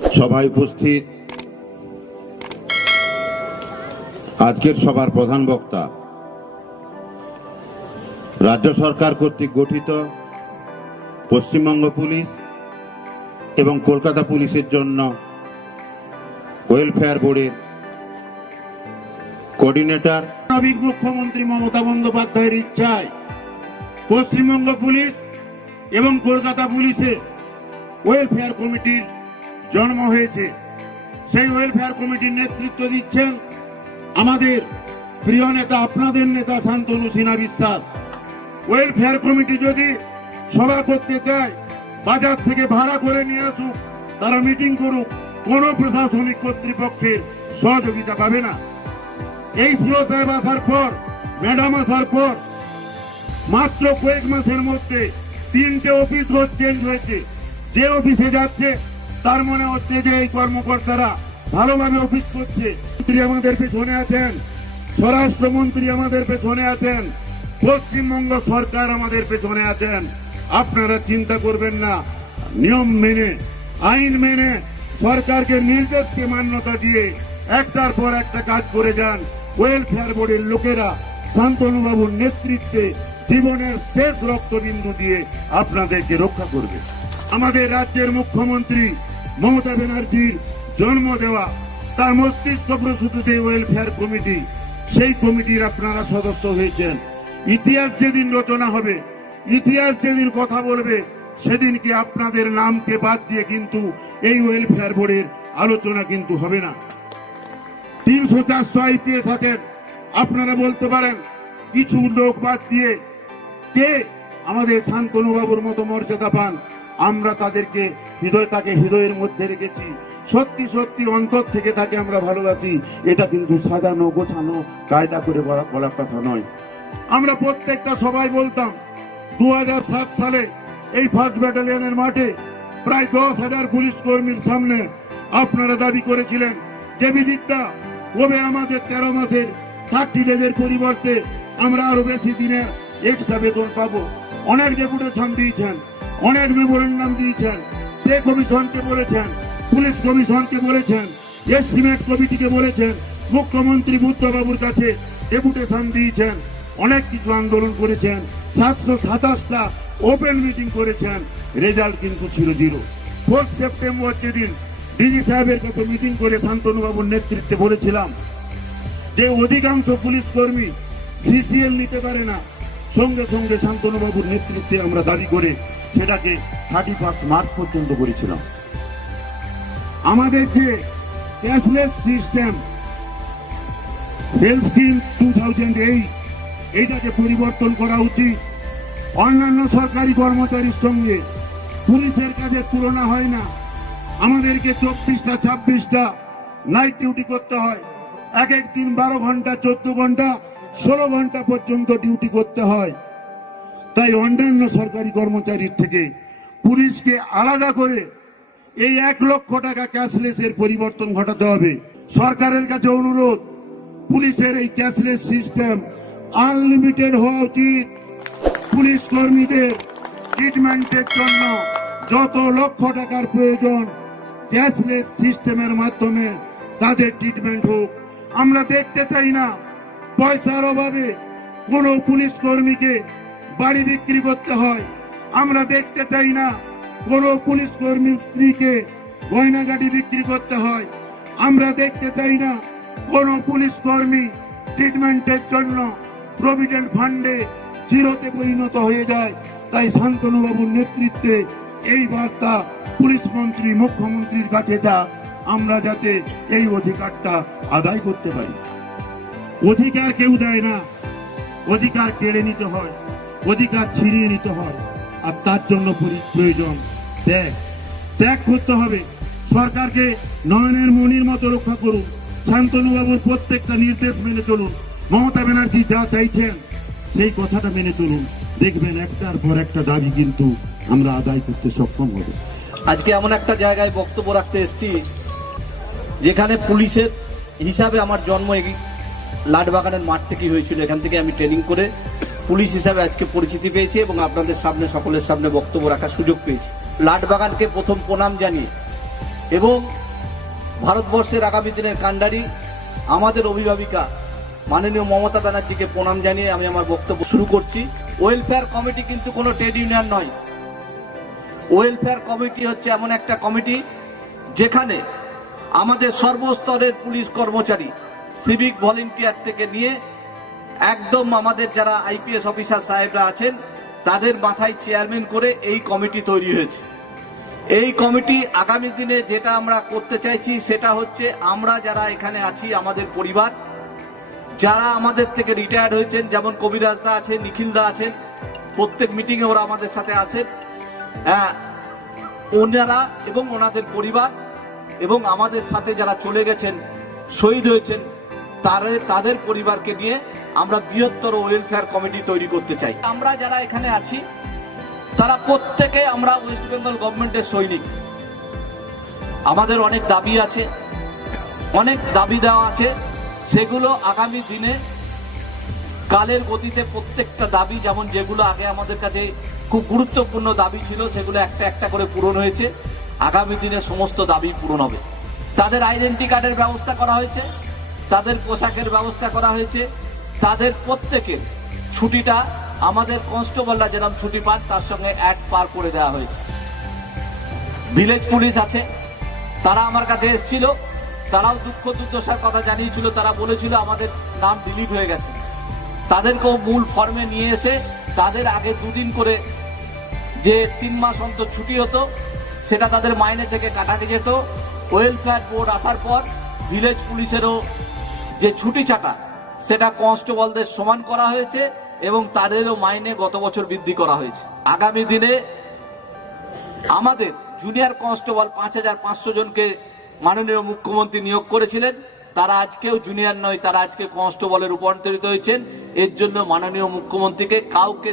সভায় উপস্থিত আজকের সভার প্রধান বক্তা, রাজ্য সরকার কর্তৃক গঠিত পশ্চিমবঙ্গ পুলিশ এবং কলকাতা পুলিশের জন্য ওয়েলফেয়ার বোর্ডের কোঅর্ডিনেটর সাবেক মুখ্যমন্ত্রী মমতা বন্দ্যোপাধ্যায়ের ইচ্ছায় পশ্চিমবঙ্গ পুলিশ এবং কলকাতা পুলিশে ওয়েলফেয়ার কমিটির জন্ম হয়েছে। সেই ওয়েলফেয়ার কমিটির নেতৃত্ব দিচ্ছেন আমাদের প্রিয় নেতা, আপনাদের নেতা শান্তনু সিনহা বিশ্বাস। ওয়েলফেয়ার কমিটি যদি সভা করতে চায়, বাজার থেকে ভাড়া করে নিয়ে আসুক, তারা মিটিং করুক, কোনো প্রশাসনিক কর্তৃপক্ষের সহযোগিতা পাবে না। এই সিও সাহেব আসার পর, ম্যাডাম আসার পর মাত্র কয়েক মাসের মধ্যে 3টে অফিস চেঞ্জ হয়েছে। যে অফিসে যাচ্ছে তার মনে হচ্ছে যে এই কর্মকর্তারা ভালোভাবে অফিস করছে। মন্ত্রী আমাদের পেছনে আছেন, স্বরাষ্ট্রমন্ত্রী আমাদের পেছনে আছেন, পশ্চিমবঙ্গ সরকার আমাদের পেছনে আছেন। আপনারা চিন্তা করবেন না, নিয়ম মেনে, আইন মেনে, সরকারকে নির্দেশকে মান্যতা দিয়ে একটার পর একটা কাজ করে যান। ওয়েলফেয়ার বোর্ডের লোকেরা শান্তনুবাবুর নেতৃত্বে জীবনের শেষ রক্তবিন্দু দিয়ে আপনাদেরকে রক্ষা করবে। আমাদের রাজ্যের মুখ্যমন্ত্রী মমতা ব্যানার্জির জন্ম দেওয়া, তার মস্তিষ্ক প্রসূত ওয়েলফেয়ার কমিটি, সেই কমিটির আপনারা সদস্য হয়েছেন। ইতিহাস যেদিন রচনা হবে, ইতিহাস যেদিন কথা বলবে, সেদিনকে আপনাদের নামকে বাদ দিয়ে কিন্তু এই ওয়েলফেয়ার বোর্ডের আলোচনা কিন্তু হবে না। 300-400 আইপিএস আছেন, আপনারা বলতে পারেন কিছু লোক বাদ দিয়ে কে আমাদের শান্তনুবাবুর মতো মর্যাদা পান। আমরা তাদেরকে হৃদয়ের মধ্যে রেখেছি, সত্যি সত্যি অন্তর থেকে তাকে আমরা ভালোবাসি। এটা কিন্তু সাজানো গোছানো কায়দা করে বলা কথা নয়। আমরা প্রত্যেকটা সবাই বলতাম 2007 সালে এই 1st ব্যাটালিয়নের মাঠে প্রায় 10,000 পুলিশ কর্মীর সামনে আপনারা দাবি করেছিলেন যে বিদিকটা কবে আমাদের 13 মাসের 30 ডেজের পরিবর্তে আমরা আরো বেশি দিনের এক্সট্রা বেতন পাবো। অনেক ডেপুটেশন দিয়েছেন, অনেক মেমোরেন্ডাম দিয়েছেন, পে কমিশনকে বলেছেন, পুলিশ কমিশনকে বলেছেন, এস্টিমেট কমিটিকে বলেছেন, মুখ্যমন্ত্রী বুদ্ধবাবুর কাছে ডেপুটেশন দিয়েছেন, অনেক কিছু আন্দোলন করেছেন, 727টা ওপেন মিটিং করেছেন, রেজাল্ট কিন্তু ছিল 0। 4 সেপ্টেম্বর যেদিন ডিজি সাহেবের কাছে মিটিং করে শান্তনুবাবুর নেতৃত্বে বলেছিলাম যে অধিকাংশ পুলিশ কর্মী সিসিএল নিতে পারে না, সঙ্গে সঙ্গে শান্তনুবাবুর নেতৃত্বে আমরা দাবি করে সেটাকে 31 মার্চ পর্যন্ত করেছিলাম। আমাদের যে ক্যাশলেস সিস্টেম হেলথ স্কিম 2008, এইটাকে পরিবর্তন করা উচিত। অন্যান্য সরকারি কর্মচারীর সঙ্গে পুলিশের কাজের তুলনা হয় না। আমাদেরকে 24টা 26টা নাইট ডিউটি করতে হয়, এক দিন 12 ঘন্টা, 14 ঘন্টা, 16 ঘন্টা পর্যন্ত ডিউটি করতে হয়। তাই অন্যান্য সরকারি কর্মচারীর থেকে পুলিশকে আলাদা করে এই 1 লক্ষ টাকা ক্যাশলেসের পরিবর্তন ঘটাতে হবে। সরকারের কাছে অনুরোধ, পুলিশের এই ক্যাশলেস সিস্টেম আনলিমিটেড হওয়া উচিত। পুলিশ কর্মীদের ট্রিটমেন্টের জন্য যত লক্ষ টাকার প্রয়োজন, ক্যাশলেস সিস্টেমের মাধ্যমে তাদের ট্রিটমেন্ট হোক। আমরা দেখতে চাই না পয়সার অভাবে কোনো পুলিশ কর্মীকে বাড়ি বিক্রি করতে হয়। আমরা দেখতে চাই না কোনো পুলিশ কর্মীর স্ত্রীকে গয়না গাড়ি বিক্রি করতে হয়। আমরা দেখতে চাই না কোনো পুলিশ কর্মী ট্রিটমেন্টের জন্য প্রভিডেন্ট ফান্ডে জিরোতে পরিণত হয়ে যায়। তাই শান্তনুবাবুর নেতৃত্বে এই বার্তা পুলিশ মন্ত্রী, মুখ্যমন্ত্রীর কাছে যা, আমরা যাতে এই অধিকারটা আদায় করতে পারি। অধিকার কেউ দেয় না, অধিকার কেড়ে নিতে হয়, অধিকার ছিনিয়ে নিতে হয়, আর তার জন্য প্রয়োজন ত্যাগ করতে হবে। সরকারকে নয়নের মণির মতো রক্ষা করুন, শান্তনুবাবুর প্রত্যেকটা নির্দেশ মেনে চলুন, মমতা ব্যানার্জি যা চাইছেন সেই কথাটা মেনে চলুন। দেখবেন একটার পর একটা দাবি কিন্তু আমরা আদায় করতে সক্ষম হব। আজকে এমন একটা জায়গায় বক্তব্য রাখতে এসেছি যেখানে পুলিশের হিসাবে আমার জন্ম লাটবাগানের মাঠ থেকেই হয়েছিল। এখান থেকে আমি ট্রেনিং করে পুলিশ হিসাবে আজকে পরিচিতি পেয়েছি এবং আপনাদের সামনে, সকলের সামনে বক্তব্য রাখার সুযোগ পেয়েছি। লাটবাগানকে প্রথম প্রণাম জানিয়ে এবং ভারতবর্ষের আগামী দিনের কাণ্ডারি আমাদের অভিভাবিকা মাননীয় মমতা ব্যানার্জিকে প্রণাম জানিয়ে আমি আমার বক্তব্য শুরু করছি। ওয়েলফেয়ার কমিটি কিন্তু কোনো ট্রেড ইউনিয়ন নয়। ওয়েলফেয়ার কমিটি হচ্ছে এমন একটা কমিটি যেখানে আমাদের সর্বস্তরের পুলিশ কর্মচারী, সিভিক ভলেন্টিয়ার থেকে নিয়ে একদম আমাদের যারা আইপিএস অফিসার সাহেবরা আছেন তাদের মাথায় চেয়ারম্যান করে এই কমিটি তৈরি হয়েছে। এই কমিটি আগামী দিনে যেটা আমরা করতে চাইছি সেটা হচ্ছে আমরা যারা এখানে আছি আমাদের পরিবার, যারা আমাদের থেকে রিটায়ার্ড হয়েছেন, যেমন কবিরাজ দা আছেন, নিখিল দা আছেন, প্রত্যেক মিটিং এ ওরা আমাদের সাথে আছেন, হ্যাঁ, ওনারা এবং ওনাদের পরিবার এবং আমাদের সাথে যারা চলে গেছেন, শহীদ হয়েছেন, তাদের পরিবারকে নিয়ে আমরা বৃহত্তর ওয়েলফেয়ার কমিটি তৈরি করতে চাই। আমরা যারা এখানে আছি তারা প্রত্যেকে আমরা ওয়েস্ট বেঙ্গল গভর্নমেন্টের সৈনিক। আমাদের অনেক দাবি আছে, অনেক দাবি দেওয়া আছে, সেগুলো আগামী দিনে কালের গতিতে প্রত্যেকটা দাবি, যেমন যেগুলো আগে আমাদের কাছে খুব গুরুত্বপূর্ণ দাবি ছিল সেগুলো একটা একটা করে পূরণ হয়েছে, আগামী দিনে সমস্ত দাবি পূরণ হবে। তাদের আইডেন্টি কার্ডের ব্যবস্থা করা হয়েছে, তাদের পোশাকের ব্যবস্থা করা হয়েছে, তাদের প্রত্যেকের ছুটিটা আমাদের কনস্টেবলরা যেরকম ছুটি পান তার সঙ্গে অ্যাড পার করে দেওয়া হয়েছে। ভিলেজ পুলিশ আছে, তারা আমার কাছে এসেছিল, তারাও দুঃখ দুর্দশার কথা জানিয়েছিল, তারা বলেছিল আমাদের নাম ডিলিট হয়ে গেছে। তাদেরকেও মূল ফর্মে নিয়ে এসে তাদের আগে দুদিন করে যে 3 মাস অন্তর ছুটি হতো সেটা তাদের মাইনে থেকে কাটাতে যেত। ওয়েলফেয়ার বোর্ড আসার পর ভিলেজ পুলিশেরও যে ছুটি ছাটা সেটা কনস্টেবলদের সমান করা হয়েছে এবং তাদেরও মাইনে গত বছর বৃদ্ধি করা হয়েছে। আগামী দিনে আমাদের জুনিয়র কনস্টেবল 5500 জনকে মাননীয় মুখ্যমন্ত্রী নিয়োগ করেছিলেন, তারা আজকেও জুনিয়র নয়, তারা আজকে কনস্টেবলে রূপান্তরিত হয়েছেন। এর জন্য মাননীয় মুখ্যমন্ত্রীকে কাউকে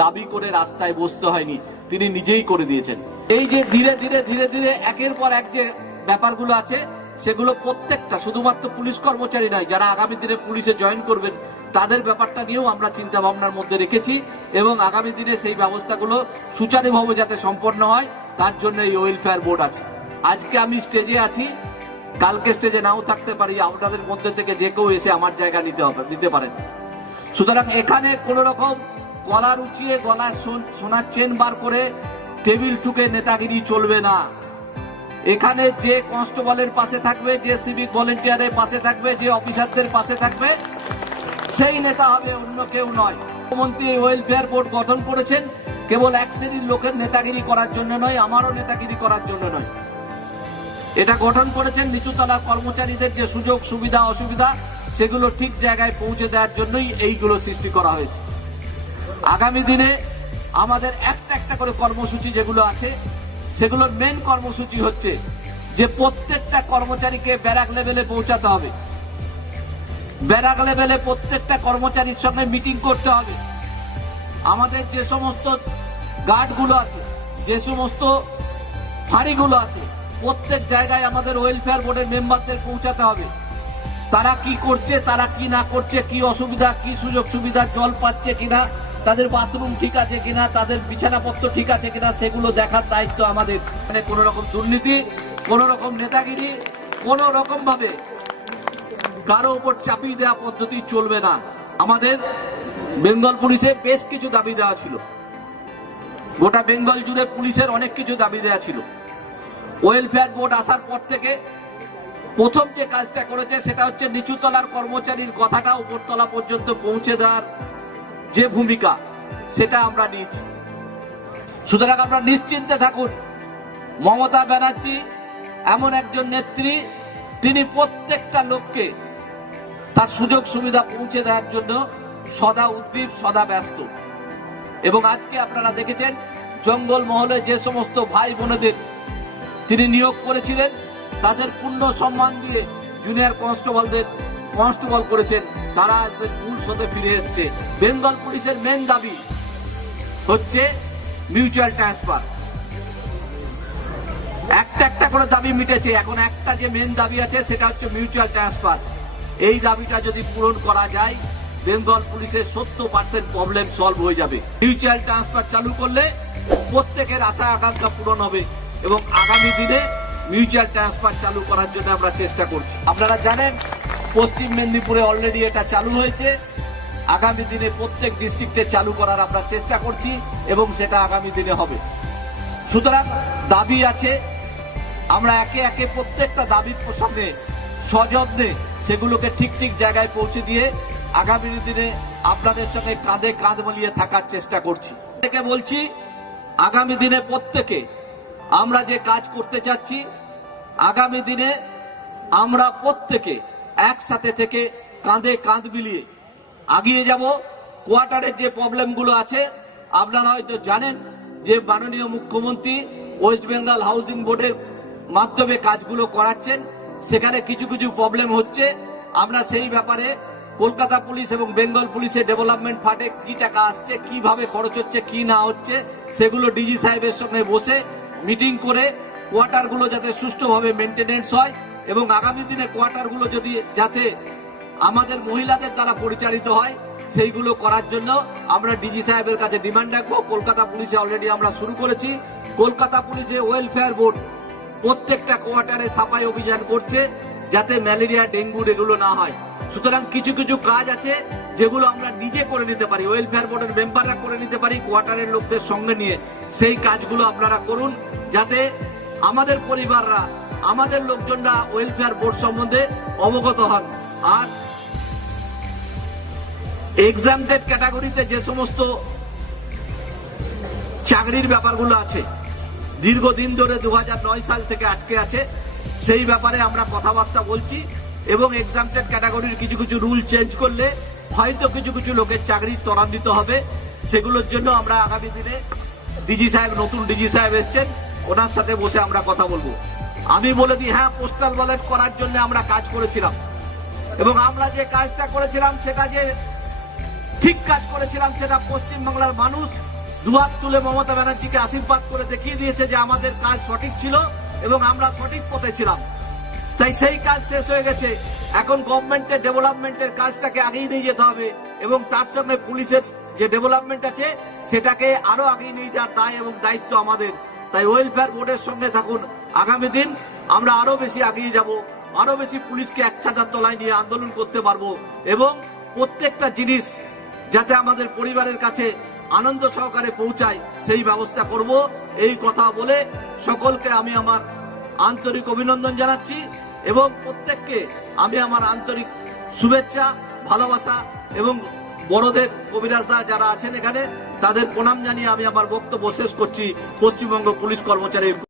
দাবি করে রাস্তায় বসতে হয়নি, তিনি নিজেই করে দিয়েছেন। এই যে ধীরে ধীরে ধীরে ধীরে একের পর এক যে ব্যাপারগুলো আছে সেগুলো প্রত্যেকটা শুধুমাত্র পুলিশ কর্মচারী নয়, যারা আগামী দিনে পুলিশে জয়েন করবেন তাদের ব্যাপারটা নিয়েও আমরা চিন্তা ভাবনার মধ্যে রেখেছি এবং আগামী দিনে সেই ব্যবস্থাগুলো সুচারুভাবে যাতে সম্পন্ন হয় তার জন্য এই ওয়েলফেয়ার বোর্ড আছে। আজকে আমি স্টেজে আছি, কালকে স্টেজে নাও থাকতে পারি, আপনাদের মধ্যে থেকে যে কেউ এসে আমার জায়গা নিতে পারেন। সুতরাং এখানে কোন রকম গলার উঁচিয়ে গলার সোনার চেন বার করে টেবিল টুকে নেতাগিরি চলবে না। এখানে যে কনস্টেবলের পাশে থাকবে, যে সিভিক ভলেন্টিয়ারের পাশে থাকবে, যে অফিসারদের পাশে থাকবে সেই নেতা হবে, অন্য কেউ নয়। মুখ্যমন্ত্রী ওয়েলফেয়ার বোর্ড গঠন করেছেন কেবল এক শ্রেণীর লোকের নেতাগিরি করার জন্য নয়, আমারও নেতাগিরি করার জন্য নয়। এটা গঠন করেছেন নিচুতলার কর্মচারীদের যে সুযোগ সুবিধা অসুবিধা সেগুলো ঠিক জায়গায় পৌঁছে দেওয়ার জন্যই এইগুলো সৃষ্টি করা হয়েছে। আগামী দিনে আমাদের একটা একটা করে কর্মসূচি যেগুলো আছে সেগুলোর মেন কর্মসূচি হচ্ছে যে প্রত্যেকটা কর্মচারীকে ব্যারাক লেভেলে পৌঁছাতে হবে, ব্যারাক লেভেলে প্রত্যেকটা কর্মচারীর সঙ্গে মিটিং করতে হবে। আমাদের যে সমস্ত গার্ডগুলো আছে, যে সমস্ত ফাঁড়িগুলো আছে, প্রত্যেক জায়গায় আমাদের ওয়েলফেয়ার বোর্ডের মেম্বারদের পৌঁছাতে হবে। তারা কি করছে, তারা কি না করছে, কি অসুবিধা, কি সুযোগ সুবিধা, জল পাচ্ছে কিনা, তাদের বাথরুম ঠিক আছে কিনা, তাদের বিছানাপত্র ঠিক আছে কিনা, সেগুলো দেখার দায়িত্ব আমাদের। মানে কোন রকম দুর্নীতি, কোন রকম নেতাগিরি, কোন রকম ভাবে কারো উপর চাপিয়ে দেওয়া পদ্ধতি চলবে না। আমাদের বেঙ্গল পুলিশে বেশ কিছু দাবি দেওয়া ছিল, গোটা বেঙ্গল জুড়ে পুলিশের অনেক কিছু দাবি দেওয়া ছিল। ওয়েলফেয়ার বোর্ড আসার পর থেকে প্রথম যে কাজটা করেছে সেটা হচ্ছে নিচুতলার কর্মচারীর কথাটা উপরতলা পর্যন্ত পৌঁছে দেওয়ার যে ভূমিকা সেটা আমরা নিয়েছি। সুতরাং আমরা নিশ্চিন্তে থাকুন, মমতা ব্যানার্জি এমন একজন নেত্রী, তিনি প্রত্যেকটা লোককে তার সুযোগ সুবিধা পৌঁছে দেওয়ার জন্য সদা উদ্দীপ, সদা ব্যস্ত। এবং আজকে আপনারা দেখেছেন জঙ্গল মহলে যে সমস্ত ভাই বোনেদের তিনি নিয়োগ করেছিলেন তাদের পূর্ণ সম্মান দিয়ে জুনিয়র কনস্টেবলদের কনস্টেবল করেছেন, তারা মূল স্রোতে ফিরে এসছে। বেঙ্গল পুলিশের মেন দাবি হচ্ছে মিউচুয়াল ট্রান্সফার। একটা একটা করে দাবি মিটেছে, এখন একটা যে মেন দাবি আছে সেটা হচ্ছে মিউচুয়াল ট্রান্সফার। এই দাবিটা যদি পূরণ করা যায় বেঙ্গল পুলিশের 70% প্রবলেম সলভ হয়ে যাবে। মিউচুয়াল ট্রান্সফার চালু করলে প্রত্যেকের আশা আকাঙ্ক্ষা পূরণ হবে এবং আগামী দিনে মিউচুয়াল ট্রান্সফার চালু করার জন্য আমরা চেষ্টা করছি। আপনারা জানেন পশ্চিম মেদিনীপুরে অলরেডি এটা চালু হয়েছে, আগামী দিনে প্রত্যেক ডিস্ট্রিক্টে চালু করার আমরা চেষ্টা করছি এবং সেটা আগামী দিনে হবে। সুতরাং দাবি আছে, আমরা একে একে প্রত্যেকটা দাবির প্রসঙ্গে সযত্নে সেগুলোকে ঠিক ঠিক জায়গায় পৌঁছে দিয়ে আগামী দিনে আপনাদের সঙ্গে কাঁধে কাঁধ মিলিয়ে থাকার চেষ্টা করছি। থেকে বলছি আগামী দিনে প্রত্যেকে আমরা যে কাজ করতে চাচ্ছি, আগামী দিনে আমরা প্রত্যেকে একসাথে থেকে কাঁধে কাঁধ মিলিয়ে এগিয়ে যাব। কোয়ার্টারের যে প্রবলেমগুলো আছে আপনারা হয়তো জানেন যে মাননীয় মুখ্যমন্ত্রী ওয়েস্ট বেঙ্গল হাউজিং বোর্ডের মাধ্যমে কাজগুলো করাচ্ছেন, সেখানে কিছু কিছু প্রবলেম হচ্ছে। আমরা সেই ব্যাপারে কলকাতা পুলিশ এবং বেঙ্গল পুলিশের ডেভেলপমেন্ট ফান্ডে কি টাকা আসছে, কিভাবে খরচ হচ্ছে, কি না হচ্ছে, সেগুলো ডিজি সাহেবের সঙ্গে বসে মিটিং করে কোয়ার্টারগুলো যাতে সুষ্ঠুভাবে মেনটেনেন্স হয় এবং আগামী দিনে কোয়ার্টারগুলো যদি যাতে আমাদের মহিলাদের দ্বারা পরিচালিত হয় সেইগুলো করার জন্য আমরা ডিজি সাহেবের কাছে ডিমান্ড রাখবো। কলকাতা পুলিশে অলরেডি আমরা শুরু করেছি। কলকাতা পুলিশে ওয়েলফেয়ার বোর্ড প্রত্যেকটা কোয়ার্টারে সাফাই অভিযান করছে যাতে ম্যালেরিয়া, ডেঙ্গু এগুলো না হয়। সুতরাং কিছু কিছু কাজ আছে যেগুলো আমরা নিজে করে নিতে পারি, ওয়েলফেয়ার বোর্ডের মেম্বাররা করে নিতে পারি কোয়ার্টারের লোকদের সঙ্গে নিয়ে। সেই কাজগুলো আপনারা করুন যাতে আমাদের পরিবাররা, আমাদের লোকজনরা ওয়েলফেয়ার বোর্ড সম্বন্ধে অবগত হন। আর এক্সামটেড ক্যাটাগরিতে যে সমস্ত চাকরির ব্যাপারগুলো আছে দীর্ঘদিন ধরে 2009 সাল থেকে আটকে আছে, সেই ব্যাপারে আমরা কথাবার্তা বলছি এবং এক্সামটেড ক্যাটাগরির কিছু কিছু রুল চেঞ্জ করলে হয়তো কিছু কিছু লোকের চাকরি ত্বরান্বিত হবে। সেগুলোর জন্য আমরা আগামী দিনে ডিজি সাহেব, নতুন ডিজি সাহেব এসছেন, ওনার সাথে বসে আমরা কথা বলবো। আমি বলে দিই, হ্যাঁ, পোস্টাল ব্যালট করার জন্য আমরা কাজ করেছিলাম এবং আমরা যে কাজটা করেছিলাম সেটা যে ঠিক কাজ করেছিলাম সেটা পশ্চিমবাংলার মানুষ দুহাত তুলে মমতা ব্যানার্জিকে আশীর্বাদ করে দেখিয়ে দিয়েছে যে আমাদের কাজ সঠিক ছিল এবং আমরা সঠিক পথে ছিলাম। তাই সেই কাজ শেষ হয়ে গেছে। এখন গভর্নমেন্টের ডেভেলপমেন্টের কাজটাকে আগিয়ে নিয়ে যেতে হবে এবং তার সঙ্গে পুলিশের যে ডেভেলপমেন্ট আছে সেটাকে আরো আগিয়ে নিয়ে যাওয়ার দায় এবং দায়িত্ব আমাদের। তাই ওয়েলফেয়ার বোর্ডের সঙ্গে থাকুন। আগামী দিন আমরা আরো বেশি এগিয়ে যাব, আরো বেশি পুলিশকে এক ছাতার তলায় নিয়ে আন্দোলন করতে পারবো এবং প্রত্যেকটা জিনিস যাতে আমাদের পরিবারের কাছে আনন্দ সহকারে পৌঁছায় সেই ব্যবস্থা করব। এই কথা বলে সকলকে আমি আমার আন্তরিক অভিনন্দন জানাচ্ছি এবং প্রত্যেককে আমি আমার আন্তরিক শুভেচ্ছা, ভালোবাসা এবং বড়দের কবিরাজদা যারা আছেন এখানে তাদের প্রণাম জানিয়ে আমি আমার বক্তব্য শেষ করছি। পশ্চিমবঙ্গ পুলিশ কর্মচারী